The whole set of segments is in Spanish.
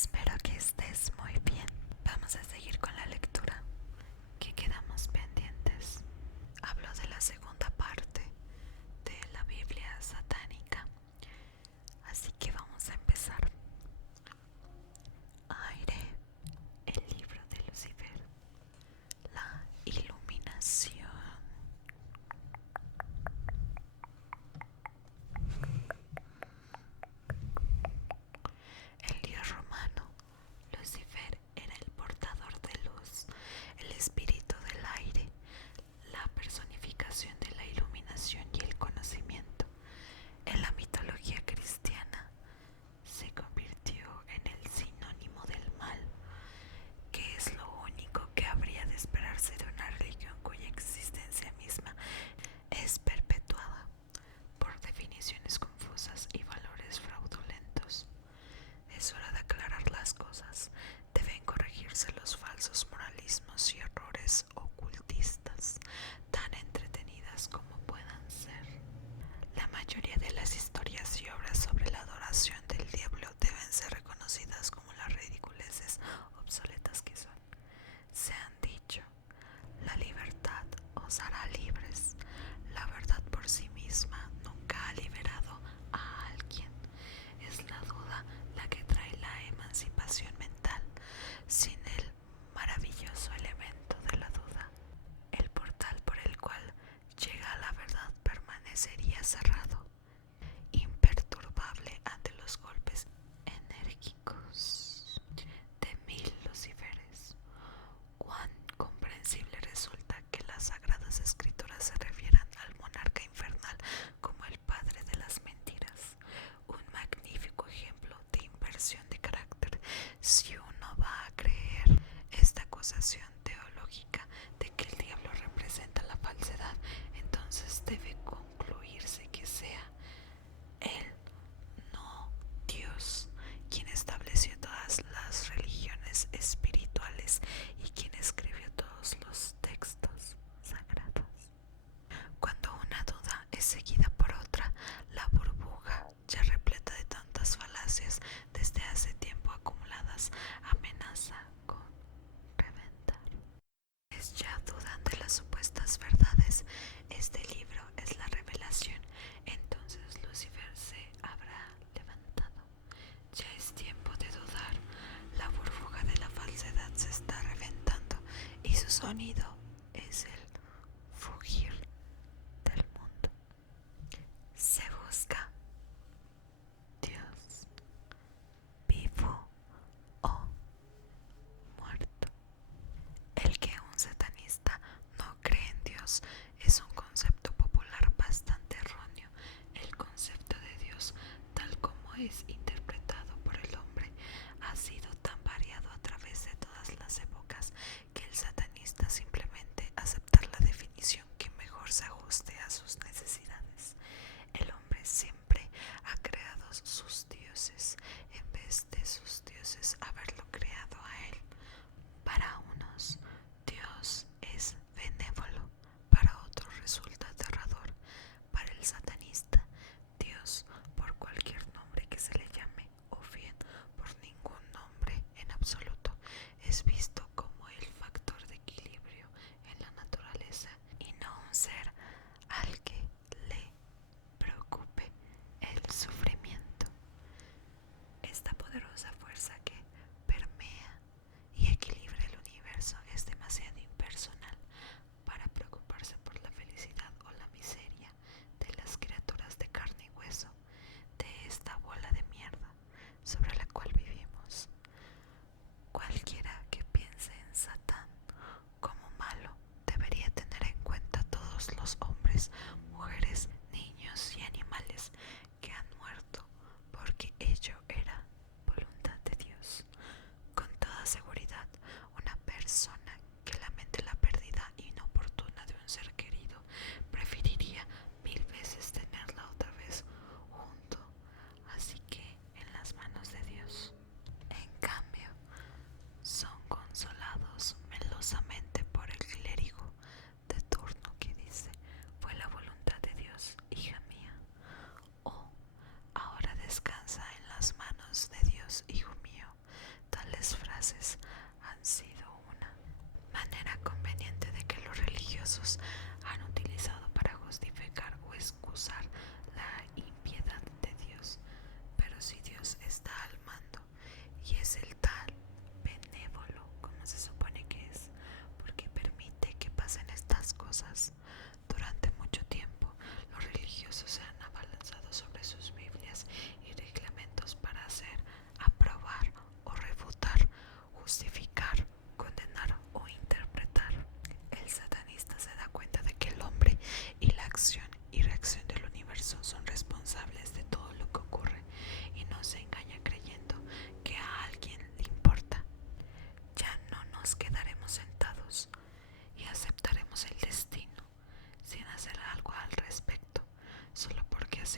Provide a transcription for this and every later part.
Espero que estés muy bien. Vamos a seguir con la lectura que quedamos pendientes. Hablo de la segunda parte de la Biblia satánica. Así que vamos a empezar. Aire, el libro de Lucifer, la iluminación. El dios romano, Lucifer, era el portador de luz, el espíritu del aire, la personificación de la iluminación y el conocimiento. En la mitología cristiana se convirtió en el sinónimo del mal, que es lo único que habría de esperarse de una religión cuya existencia misma es perpetuada por definiciones confusas y valores fraudulentos. Es hora de aclarar las cosas. Deben corregirse los falsos moralismos y errores ocultistas, tan entretenidas como puedan ser. La mayoría de las historias y obras sobre la adoración del diablo deben ser reconocidas como las ridiculeces obsoletas que son. Se han dicho, la libertad os hará libres. La verdad por sí misma nunca ha liberado a alguien. Es la duda la que trae la emancipación mental. Sin el maravilloso elemento de la duda, el portal por el cual llega a la verdad permanecería cerrado, imperturbable ante los golpes enérgicos de mil luciferes. Cuán comprensible resulta que las sagradas escrituras se refieran al monarca infernal como el padre de las mentiras, un magnífico ejemplo de inversión de carácter. Si uno va a creer esta acusación teológica de que el diablo representa la falsedad, entonces debe concluirse que sea él, no Dios, quien estableció todas las religiones espirituales y quien escribió todos los textos sagrados. Cuando una duda es seguida por otra, la burbuja, ya repleta de tantas falacias desde hace tiempo acumuladas, amenaza con reventar. Es ya dudan de las supuestas verdades. Este libro es la revelación. Entonces Lucifer se habrá levantado. Ya es tiempo de dudar. La burbuja de la falsedad se está reventando y su sonido es el fugir del mundo. Se busca Dios vivo o muerto. El que un satanista no cree en Dios es un concepto popular bastante erróneo. El concepto de Dios, tal como es interpretado por el hombre, ha sido tan variado a través de todas las épocas que el satanista simplemente aceptar la definición que mejor se ajuste a sus necesidades. El hombre siempre ha creado sus dioses en vez de sus dioses haberlo creado a él. Para unos, Dios es benévolo, para otros resulta aterrador. Para el satanista, Dios, por cualquier nombre que se le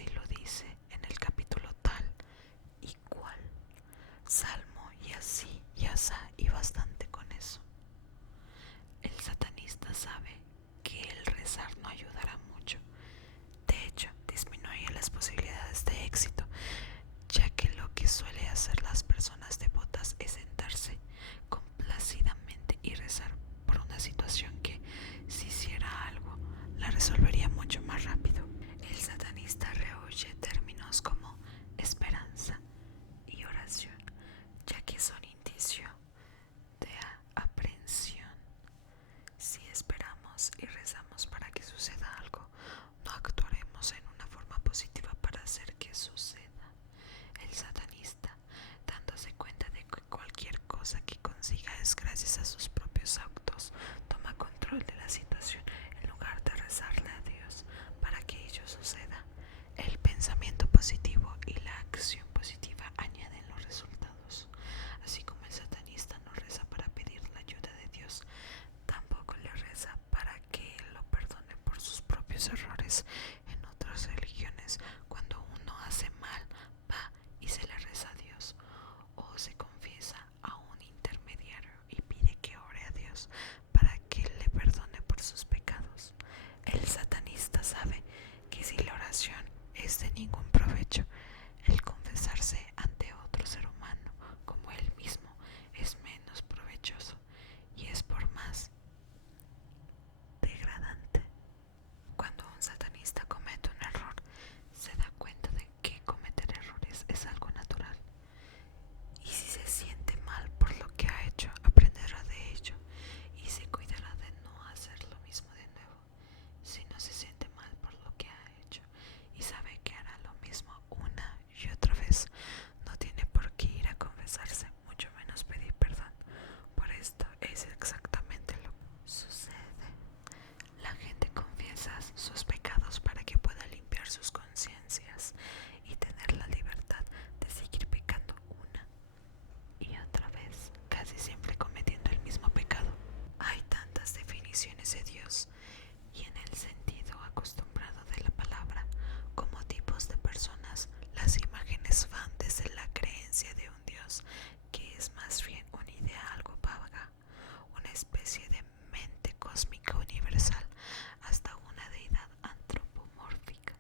así lo dice en el capítulo tal y cual salmo y así y asá y bastante con eso. El satanista sabe que el rezar no ayudará mucho. De hecho, disminuye las posibilidades de éxito, ya que lo que suele hacer las personas devotas es sentarse complacidamente y rezar por una situación que, si hiciera algo, la resolvería mucho más rápido. El satanista rehuye términos como esperanza y oración, ya que son indicio de aprehensión. Si esperamos y rezamos para que suceda algo, no actuaremos en una forma positiva para hacer que suceda. El satanista, dándose cuenta de que cualquier cosa que consiga es gracias a sus propios actos, toma control de la situación en lugar de rezarle a Dios para que ello suceda. El pensamiento positivo y la acción positiva añaden los resultados. Así como el satanista no reza para pedir la ayuda de Dios, tampoco le reza para que él lo perdone por sus propios errores. En otras religiones, cuando uno hace mal, va y se le reza a Dios, o se confiesa a un intermediario y pide que ore a Dios para que le perdone por sus pecados. El satanista sabe que si la oración es de ningún provecho, el confesarse ante otro ser humano como él mismo es menos provechoso y es por más degradante. Cuando un satanista comete un error, se da cuenta de que cometer errores es algo natural. Y si se siente mal por lo que ha hecho, aprenderá de ello y se cuidará de no hacer lo mismo de nuevo. Si no se siente mal por lo que ha hecho y sabe que hará lo mismo una y otra vez, no tiene por qué ir a confesarse, mucho menos pedir perdón. Por esto es exactamente lo que sucede. La gente confiesa sus pecados para que pueda limpiar sus conciencias y tener la libertad de seguir pecando una y otra vez, casi siempre cometiendo el mismo pecado. Hay tantas definiciones de Dios y en el sentido acostumbrado de la palabra como tipos de personas. Las imágenes van desde la creencia de un Dios que es más bien una idea algo vaga, una especie de mente cósmica universal, hasta una deidad antropomórfica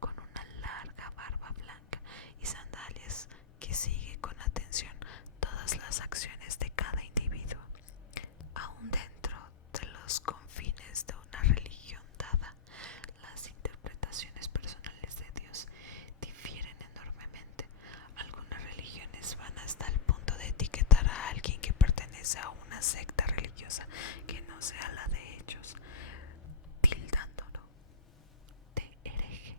con una larga barba blanca y sandalias que sigue con atención todas las acciones de cada individuo. Aún dentro de los confines de una religión dada, las interpretaciones personales de Dios difieren enormemente. Algunas religiones van hasta el punto de etiquetar a alguien que pertenece a una secta religiosa que no sea la de ellos, tildándolo de hereje,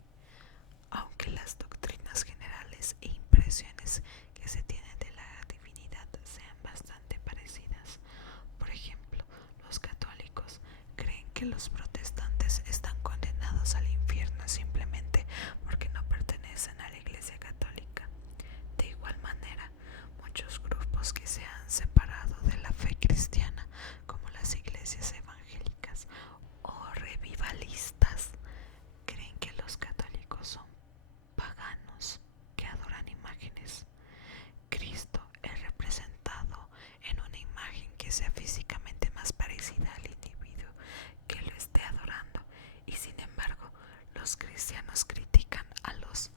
aunque las doctrinas generales e impresiones que se tienen de la divinidad sean bastante parecidas. Por ejemplo, los católicos creen que los protestantes están condenados al infierno simplemente porque no pertenecen a la Iglesia Católica. De igual manera, muchos grupos que se han separado de la fe cristiana, como las iglesias evangélicas o revivalistas, creen que los católicos son paganos que adoran imágenes. Cristo es representado en una imagen que sea físicamente más parecida al individuo que lo esté adorando, y sin embargo los cristianos critican a los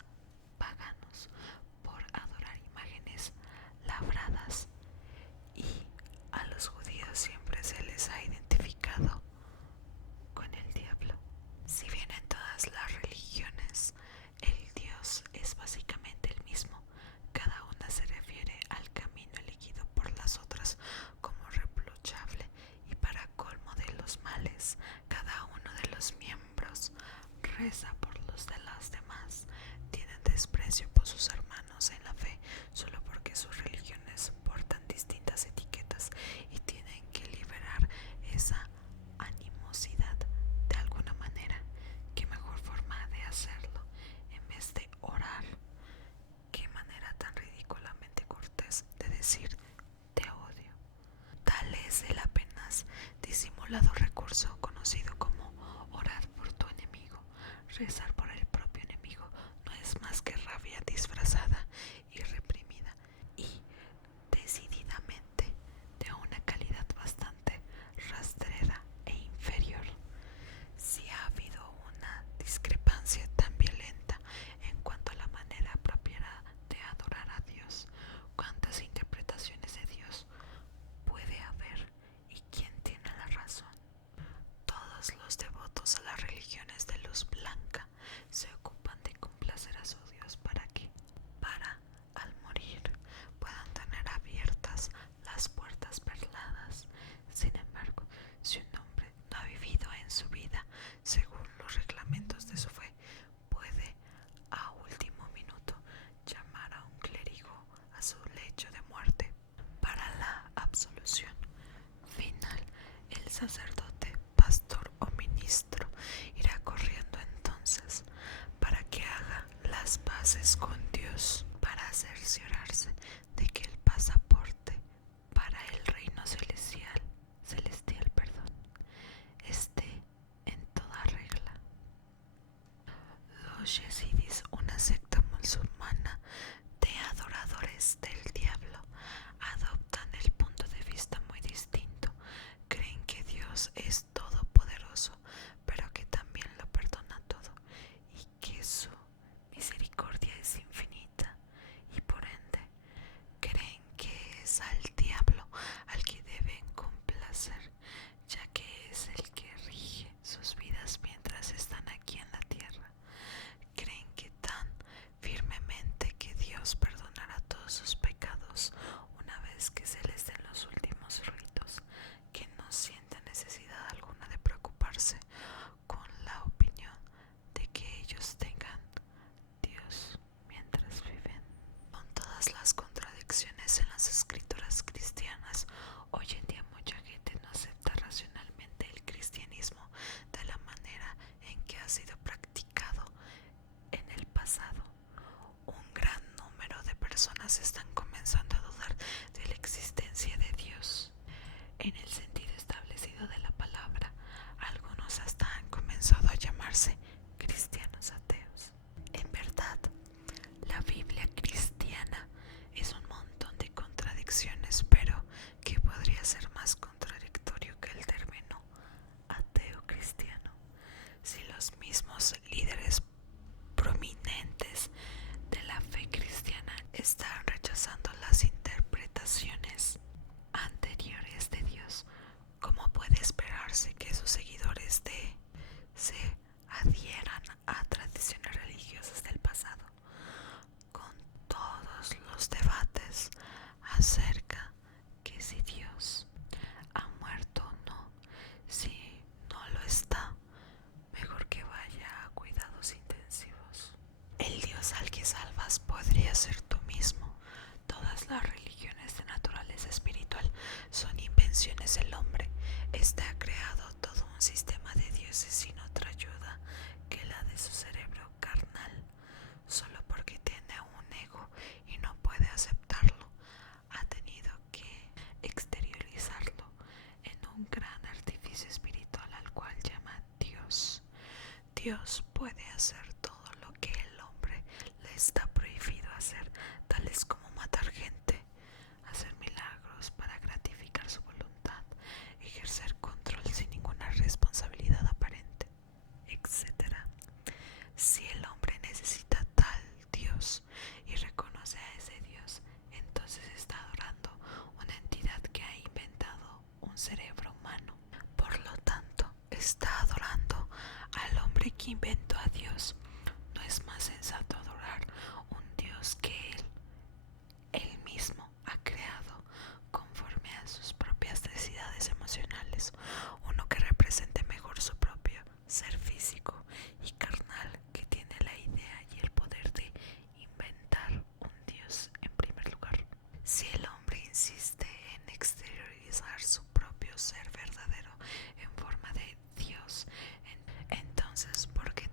paganos por adorar imágenes labradas, y a los judíos siempre se les ha identificado con el diablo. Si bien en todas las religiones el Dios es básicamente el mismo, cada una se refiere al camino elegido por las otras como reprochable, y para colmo de los males, cada uno de los miembros reza por los de las demás. Tienen desprecio por sus hermanos en la fe solo porque sus religiones portan distintas etiquetas y tienen que liberar esa animosidad de alguna manera. ¿Qué mejor forma de hacerlo en vez de orar? ¿Qué manera tan ridículamente cortés de decir te odio? Tal es el apenas disimulado recurso conocido como orar por tu enemigo. Rezar por el propio enemigo no paces con Dios para cerciorarse de que el pasaporte para el reino celestial, esté en toda regla. Los yezidis, una secta musulmana de adoradores del diablo, adoptan el punto de vista muy distinto. Creen que Dios es todopoderoso, pero que también lo perdona todo y que su misericordia es infinita, y por ende creen que es al diablo al que deben complacer, ya que es el que rige sus vidas mientras están aquí en la tierra. Creen que tan firmemente que Dios perdonará todos sus pecados una vez que se les den los últimos ritos, que no sienten necesidad alguna de preocuparse con la opinión de que ellos tengan Dios mientras viven. Con todas las contradicciones en las escrituras cristianas, hoy en día mucha gente no acepta racionalmente el cristianismo de la manera en que ha sido practicado en el pasado. Un gran número de personas están comenzando a dudar de la existencia de Dios en el sentido establecido de la palabra. Algunos hasta han comenzado a llamarse cristianos ateos. En verdad, la Biblia cristiana es un montón de contradicciones, pero ¿qué podría ser más contradictorio que el término ateo cristiano? Si los mismos líderes prominentes de la fe cristiana están rechazando las interpretaciones anteriores de Dios, ¿cómo puede esperarse que sus seguidores se adhieran a tradiciones religiosas del pasado? Con todos los debates acerca que si Dios ha muerto o no, si no lo está, mejor que vaya a cuidados intensivos. El Dios al que salvas podría ser tú mismo. Todas las religiones de naturaleza espiritual son invenciones del hombre. Este ha creado todo un sistema de dioses sin otra ayuda que la de su cerebro carnal. Solo porque tiene un ego y no puede aceptarlo, ha tenido que exteriorizarlo en un gran artificio espiritual al cual llama Dios. Dios puede hacer todo lo que el hombre le está prohibido hacer, tales como matar gente, hacer milagros para gratificar su voluntad, ejercer control sin ninguna responsabilidad aparente, etc. Si el hombre necesita tal Dios y reconoce a ese Dios, entonces está adorando una entidad que ha inventado un cerebro humano. Por lo tanto, está adorando al hombre que inventó a Dios. ¿No es más sensato adorar un Dios que él mismo ha creado conforme a sus propias necesidades emocionales? Uno que represente mejor su propio ser físico y carnal, que tiene la idea y el poder de inventar un Dios en primer lugar. Si el hombre insiste en exteriorizar su propio ser verdadero en forma de Dios, entonces ¿por qué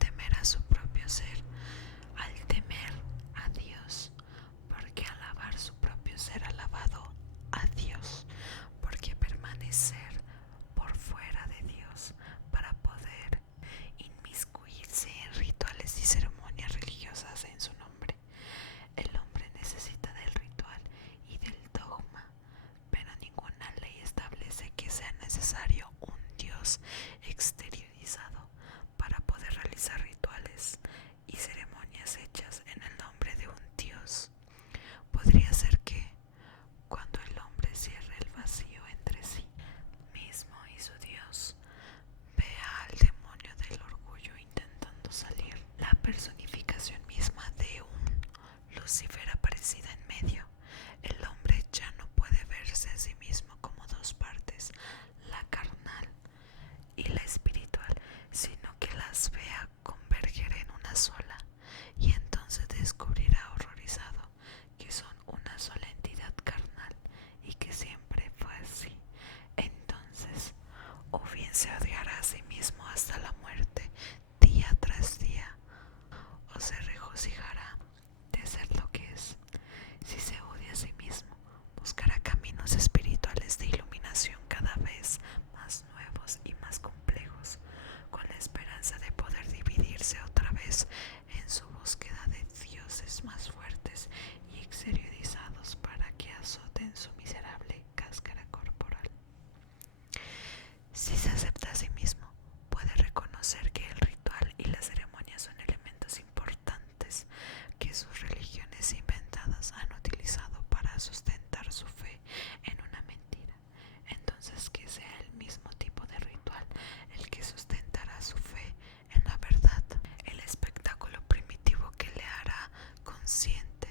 consciente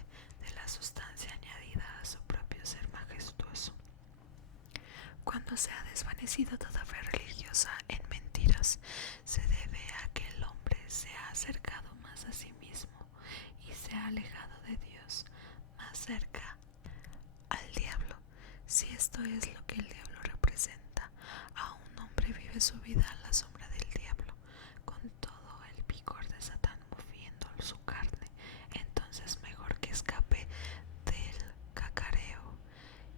de la sustancia añadida a su propio ser majestuoso. Cuando se ha desvanecido toda fe religiosa en mentiras, se debe a que el hombre se ha acercado más a sí mismo y se ha alejado de Dios, más cerca al diablo. Si esto es lo que el diablo representa, a un hombre vive su vida a la sombra del diablo, con todo el vigor de Satán moviendo su carne, entonces mejor que escape del cacareo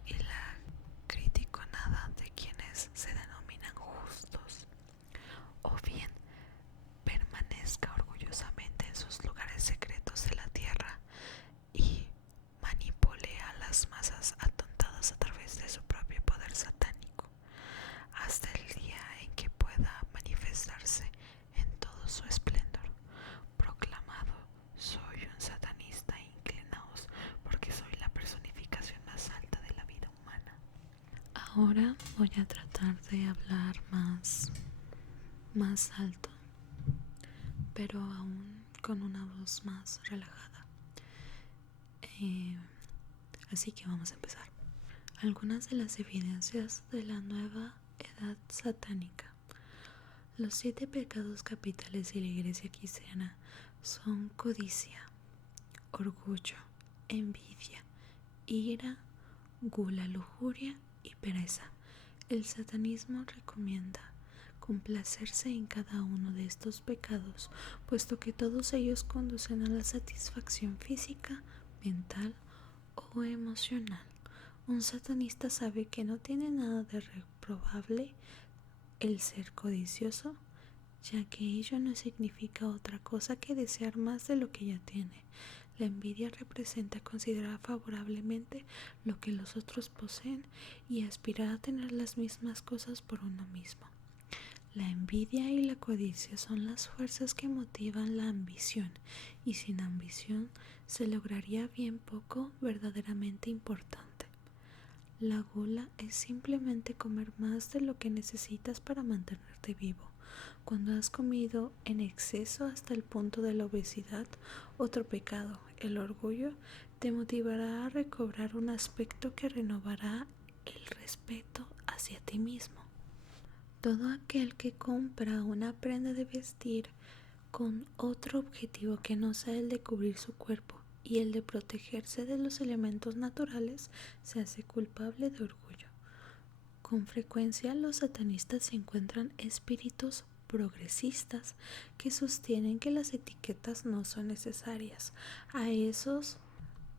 y la criticonada de quienes se denominan justos, o bien permanezca orgullosamente en sus lugares secretos de la tierra y manipule a las masas atontadas a través de su propio poder satánico, hasta el día en que pueda manifestarse en todo su esplendor, proclamado: soy un satanista, inclinaos, porque soy la personificación más alta de la vida humana. Ahora voy a tratar de hablar más alto, pero aún con una voz más relajada. Así que vamos a empezar. Algunas de las evidencias de la nueva edad satánica. Los 7 pecados capitales de la Iglesia cristiana son codicia, orgullo, envidia, ira, gula, lujuria y pereza. El satanismo recomienda complacerse en cada uno de estos pecados, puesto que todos ellos conducen a la satisfacción física, mental o emocional. Un satanista sabe que no tiene nada de reprobable el ser codicioso, ya que ello no significa otra cosa que desear más de lo que ya tiene. La envidia representa considerar favorablemente lo que los otros poseen y aspirar a tener las mismas cosas por uno mismo. La envidia y la codicia son las fuerzas que motivan la ambición, y sin ambición se lograría bien poco verdaderamente importante. La gula es simplemente comer más de lo que necesitas para mantenerte vivo. Cuando has comido en exceso hasta el punto de la obesidad, otro pecado, el orgullo, te motivará a recobrar un aspecto que renovará el respeto hacia ti mismo. Todo aquel que compra una prenda de vestir con otro objetivo que no sea el de cubrir su cuerpo y el de protegerse de los elementos naturales, se hace culpable de orgullo. Con frecuencia los satanistas encuentran espíritus progresistas que sostienen que las etiquetas no son necesarias. A esos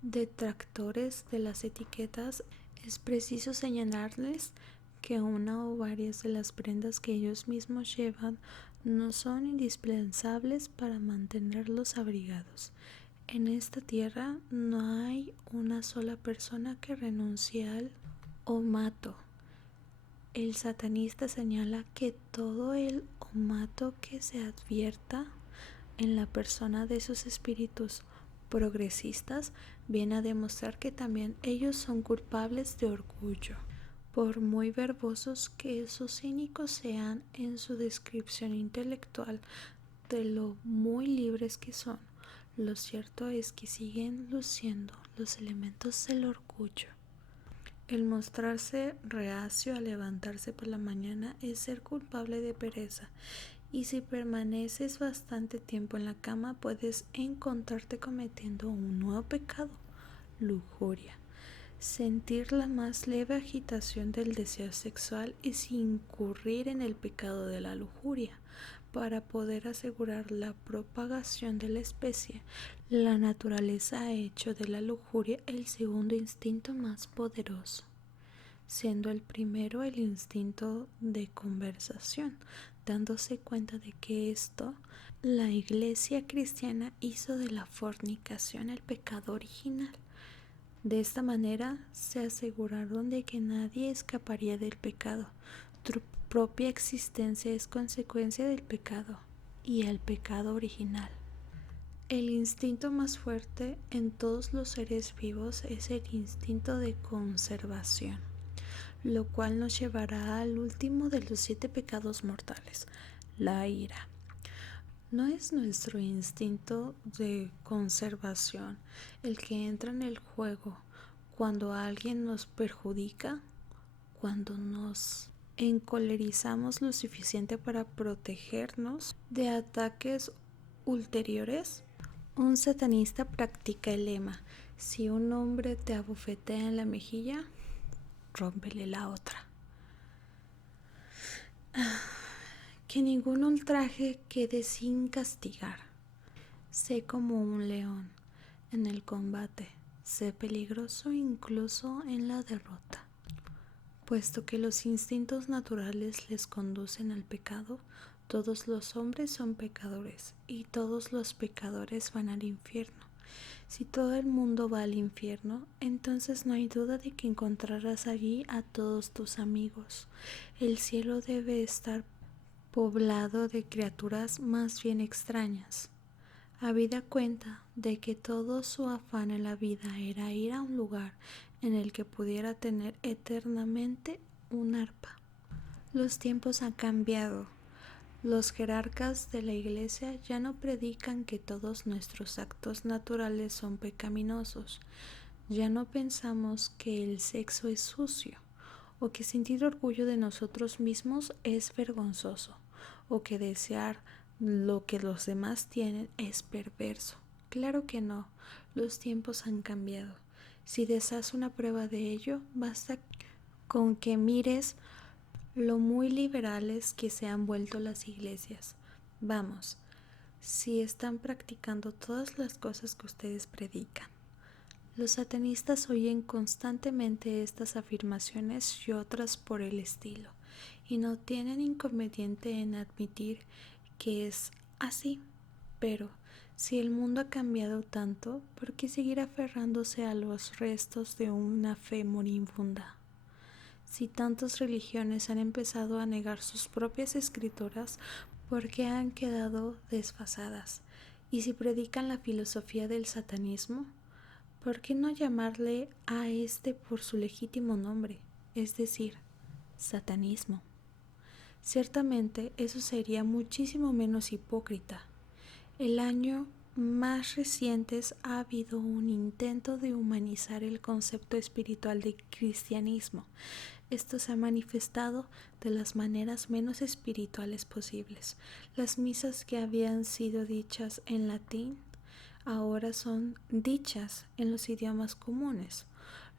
detractores de las etiquetas es preciso señalarles que una o varias de las prendas que ellos mismos llevan no son indispensables para mantenerlos abrigados. En esta tierra no hay una sola persona que renuncie al omato. El satanista señala que todo el omato que se advierta en la persona de esos espíritus progresistas viene a demostrar que también ellos son culpables de orgullo. Por muy verbosos que esos cínicos sean en su descripción intelectual de lo muy libres que son, lo cierto es que siguen luciendo los elementos del orgullo. El mostrarse reacio a levantarse por la mañana es ser culpable de pereza, y si permaneces bastante tiempo en la cama puedes encontrarte cometiendo un nuevo pecado, lujuria. Sentir la más leve agitación del deseo sexual es incurrir en el pecado de la lujuria. Para poder asegurar la propagación de la especie, la naturaleza ha hecho de la lujuria el segundo instinto más poderoso, siendo el primero el instinto de conversación. Dándose cuenta de que esto, la Iglesia cristiana hizo de la fornicación el pecado original. De esta manera se aseguraron de que nadie escaparía del pecado. Tu propia existencia es consecuencia del pecado y el pecado original. El instinto más fuerte en todos los seres vivos es el instinto de conservación, lo cual nos llevará al último de los 7 pecados mortales, la ira. No es nuestro instinto de conservación el que entra en el juego cuando alguien nos perjudica, cuando nos encolerizamos lo suficiente para protegernos de ataques ulteriores. Un satanista practica el lema: si un hombre te abofetea en la mejilla, rómpele la otra. Que ningún ultraje quede sin castigar. Sé como un león en el combate, sé peligroso incluso en la derrota. Puesto que los instintos naturales les conducen al pecado, todos los hombres son pecadores y todos los pecadores van al infierno. Si todo el mundo va al infierno, entonces no hay duda de que encontrarás allí a todos tus amigos. El cielo debe estar poblado de criaturas más bien extrañas. Habida cuenta de que todo su afán en la vida era ir a un lugar en el que pudiera tener eternamente un arpa. Los tiempos han cambiado. Los jerarcas de la Iglesia ya no predican que todos nuestros actos naturales son pecaminosos. Ya no pensamos que el sexo es sucio, o que sentir orgullo de nosotros mismos es vergonzoso, o que desear lo que los demás tienen es perverso. Claro que no, los tiempos han cambiado. Si deseas una prueba de ello, basta con que mires lo muy liberales que se han vuelto las iglesias. Vamos, si están practicando todas las cosas que ustedes predican. Los satanistas oyen constantemente estas afirmaciones y otras por el estilo, y no tienen inconveniente en admitir que es así. Pero, si el mundo ha cambiado tanto, ¿por qué seguir aferrándose a los restos de una fe moribunda? Si tantas religiones han empezado a negar sus propias escrituras, ¿por qué han quedado desfasadas? Y si predican la filosofía del satanismo, ¿por qué no llamarle a este por su legítimo nombre, es decir, satanismo? Ciertamente eso sería muchísimo menos hipócrita. El año más recientes ha habido un intento de humanizar el concepto espiritual de cristianismo. Esto se ha manifestado de las maneras menos espirituales posibles. Las misas que habían sido dichas en latín ahora son dichas en los idiomas comunes,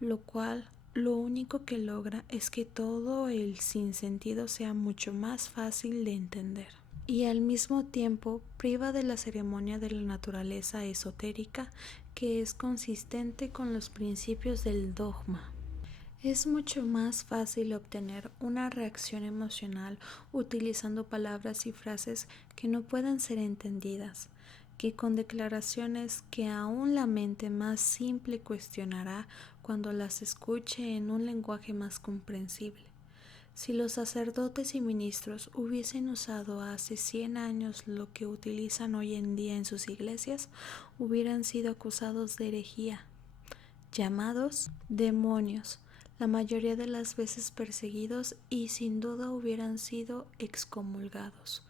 lo cual lo único que logra es que todo el sinsentido sea mucho más fácil de entender, y al mismo tiempo priva de la ceremonia de la naturaleza esotérica que es consistente con los principios del dogma. Es mucho más fácil obtener una reacción emocional utilizando palabras y frases que no puedan ser entendidas, que con declaraciones que aún la mente más simple cuestionará cuando las escuche en un lenguaje más comprensible. Si los sacerdotes y ministros hubiesen usado hace 100 años lo que utilizan hoy en día en sus iglesias, hubieran sido acusados de herejía, llamados demonios, la mayoría de las veces perseguidos y sin duda hubieran sido excomulgados.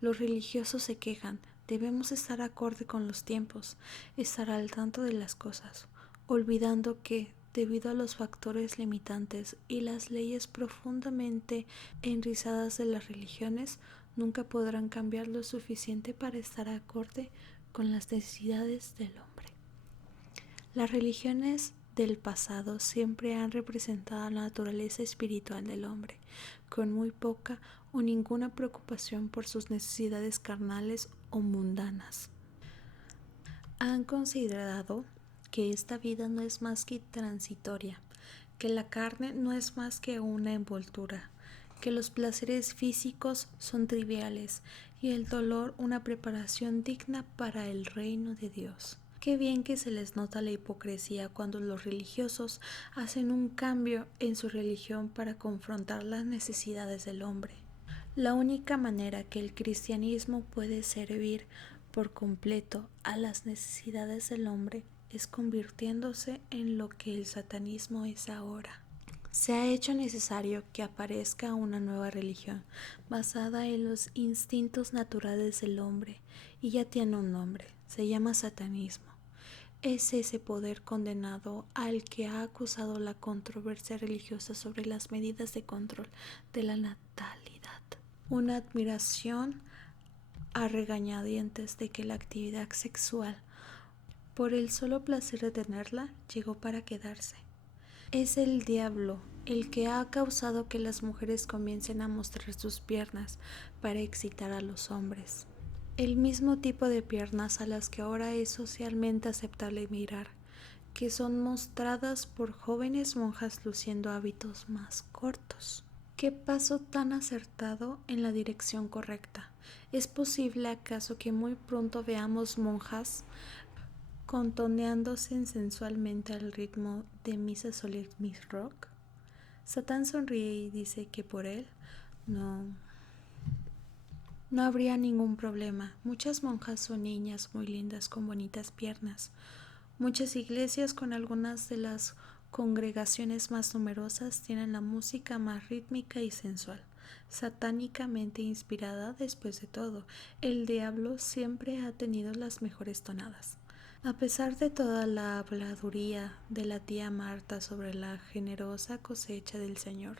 Los religiosos se quejan: debemos estar acorde con los tiempos, estar al tanto de las cosas, olvidando que, debido a los factores limitantes y las leyes profundamente enrizadas de las religiones, nunca podrán cambiar lo suficiente para estar acorde con las necesidades del hombre. Las religiones del pasado siempre han representado la naturaleza espiritual del hombre, con muy poca o ninguna preocupación por sus necesidades carnales o mundanas. Han considerado que esta vida no es más que transitoria, que la carne no es más que una envoltura, que los placeres físicos son triviales y el dolor una preparación digna para el reino de Dios. Qué bien que se les nota la hipocresía cuando los religiosos hacen un cambio en su religión para confrontar las necesidades del hombre. La única manera que el cristianismo puede servir por completo a las necesidades del hombre es convirtiéndose en lo que el satanismo es ahora. Se ha hecho necesario que aparezca una nueva religión basada en los instintos naturales del hombre y ya tiene un nombre, se llama satanismo. Es ese poder condenado al que ha acusado la controversia religiosa sobre las medidas de control de la natalidad. Una admiración a regañadientes de que la actividad sexual, por el solo placer de tenerla, llegó para quedarse. Es el diablo el que ha causado que las mujeres comiencen a mostrar sus piernas para excitar a los hombres. El mismo tipo de piernas a las que ahora es socialmente aceptable mirar, que son mostradas por jóvenes monjas luciendo hábitos más cortos. ¿Qué paso tan acertado en la dirección correcta? ¿Es posible acaso que muy pronto veamos monjas contoneándose sensualmente al ritmo de Misa Solir Miss Rock? Satán sonríe y dice que por él no habría ningún problema. Muchas monjas son niñas muy lindas con bonitas piernas. Muchas iglesias con algunas de las congregaciones más numerosas tienen la música más rítmica y sensual, satánicamente inspirada. Después de todo, el diablo siempre ha tenido las mejores tonadas. A pesar de toda la habladuría de la tía Marta sobre la generosa cosecha del Señor,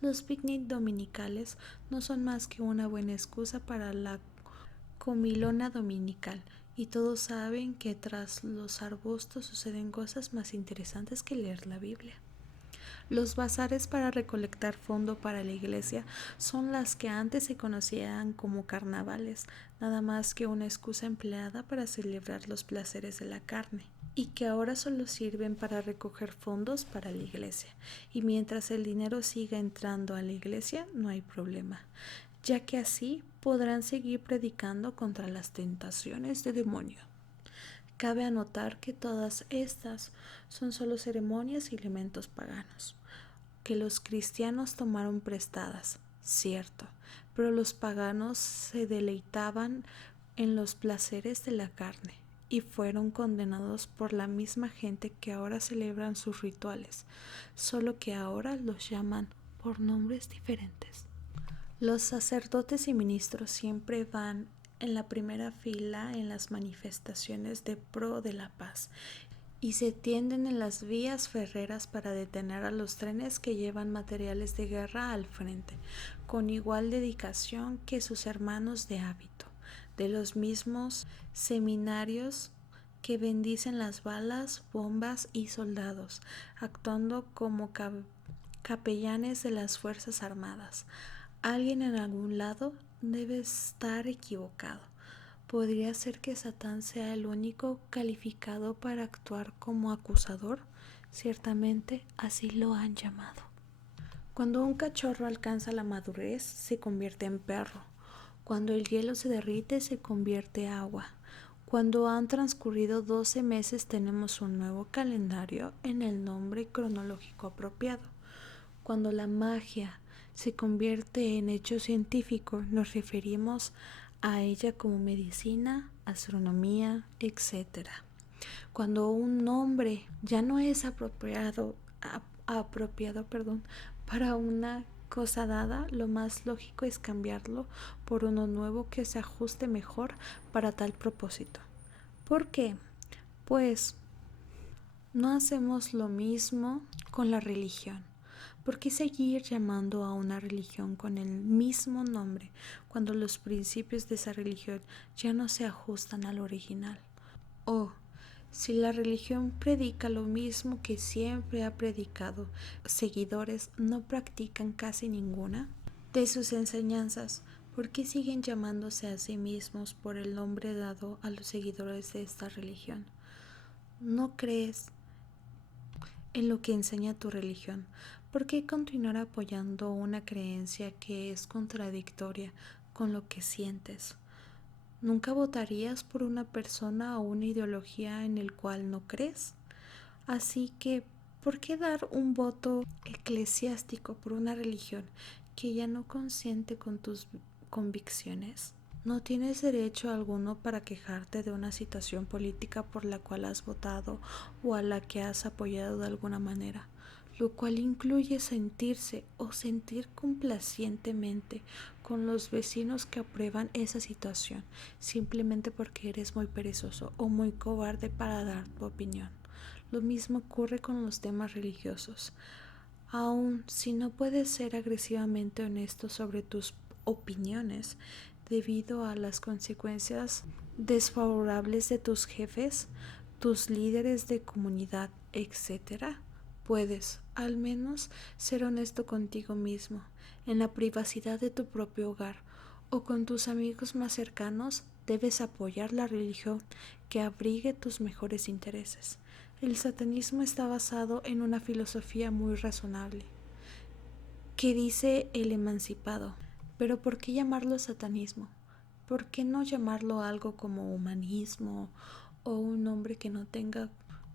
los picnic dominicales no son más que una buena excusa para la comilona dominical, y todos saben que tras los arbustos suceden cosas más interesantes que leer la Biblia. Los bazares para recolectar fondo para la iglesia son las que antes se conocían como carnavales, nada más que una excusa empleada para celebrar los placeres de la carne, y que ahora solo sirven para recoger fondos para la iglesia. Y mientras el dinero siga entrando a la iglesia, no hay problema, ya que así podrán seguir predicando contra las tentaciones de demonio. Cabe anotar que todas estas son solo ceremonias y elementos paganos, que los cristianos tomaron prestadas, cierto, pero los paganos se deleitaban en los placeres de la carne y fueron condenados por la misma gente que ahora celebran sus rituales, solo que ahora los llaman por nombres diferentes. Los sacerdotes y ministros siempre van en la primera fila en las manifestaciones de pro de la paz y se tienden en las vías ferreras para detener a los trenes que llevan materiales de guerra al frente, con igual dedicación que sus hermanos de hábito, de los mismos seminarios que bendicen las balas, bombas y soldados, actuando como capellanes de las Fuerzas Armadas. Alguien en algún lado debe estar equivocado. ¿Podría ser que Satán sea el único calificado para actuar como acusador? Ciertamente así lo han llamado. Cuando un cachorro alcanza la madurez, se convierte en perro. Cuando el hielo se derrite, se convierte en agua. Cuando han transcurrido 12 meses, tenemos un nuevo calendario en el nombre cronológico apropiado. Cuando la magia se convierte en hecho científico, nos referimos a ella como medicina, astronomía, etc. Cuando un nombre ya no es apropiado para una cosa dada, lo más lógico es cambiarlo por uno nuevo que se ajuste mejor para tal propósito. ¿Por qué? Pues no hacemos lo mismo con la religión. ¿Por qué seguir llamando a una religión con el mismo nombre cuando los principios de esa religión ya no se ajustan al original? O, si la religión predica lo mismo que siempre ha predicado, seguidores no practican casi ninguna de sus enseñanzas, ¿por qué siguen llamándose a sí mismos por el nombre dado a los seguidores de esta religión? ¿No crees en lo que enseña tu religión? ¿Por qué continuar apoyando una creencia que es contradictoria con lo que sientes? ¿Nunca votarías por una persona o una ideología en el cual no crees? Así que, ¿por qué dar un voto eclesiástico por una religión que ya no consiente con tus convicciones? No tienes derecho alguno para quejarte de una situación política por la cual has votado o a la que has apoyado de alguna manera. lo cual incluye sentirse o sentir complacientemente con los vecinos que aprueban esa situación, simplemente porque eres muy perezoso o muy cobarde para dar tu opinión. Lo mismo ocurre con los temas religiosos. Aun si no puedes ser agresivamente honesto sobre tus opiniones debido a las consecuencias desfavorables de tus jefes, tus líderes de comunidad, etc., puedes, al menos, ser honesto contigo mismo, en la privacidad de tu propio hogar o con tus amigos más cercanos. Debes apoyar la religión que abrigue tus mejores intereses. El satanismo está basado en una filosofía muy razonable, que dice el emancipado. Pero ¿por qué llamarlo satanismo? ¿Por qué no llamarlo algo como humanismo o un nombre que no tenga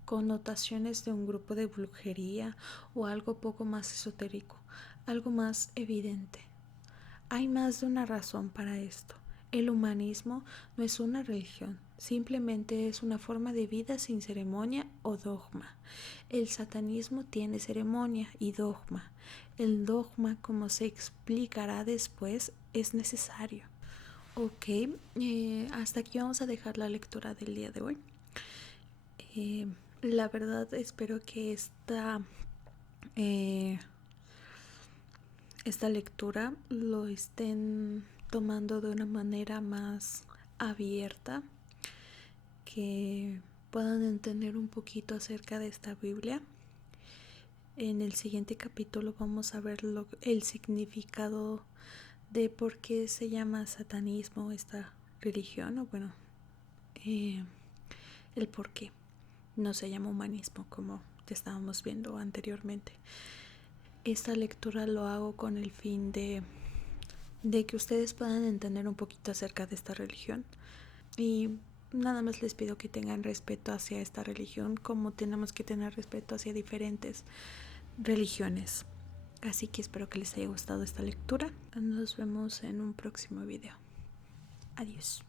connotaciones de un grupo de brujería o algo poco más esotérico, algo más evidente? Hay más de una razón para esto. El humanismo no es una religión, simplemente es una forma de vida sin ceremonia o dogma. El satanismo tiene ceremonia y dogma. El dogma, como se explicará después, es necesario. Ok, hasta aquí vamos a dejar la lectura del día de hoy. La verdad espero que esta lectura lo estén tomando de una manera más abierta, que puedan entender un poquito acerca de esta Biblia. En el siguiente capítulo vamos a ver el significado de por qué se llama satanismo esta religión, o bueno, el por qué no se llama humanismo como te estábamos viendo anteriormente. Esta lectura lo hago con el fin de que ustedes puedan entender un poquito acerca de esta religión, y nada más les pido que tengan respeto hacia esta religión como tenemos que tener respeto hacia diferentes religiones. Así que espero que les haya gustado esta lectura. Nos vemos en un próximo video. Adiós.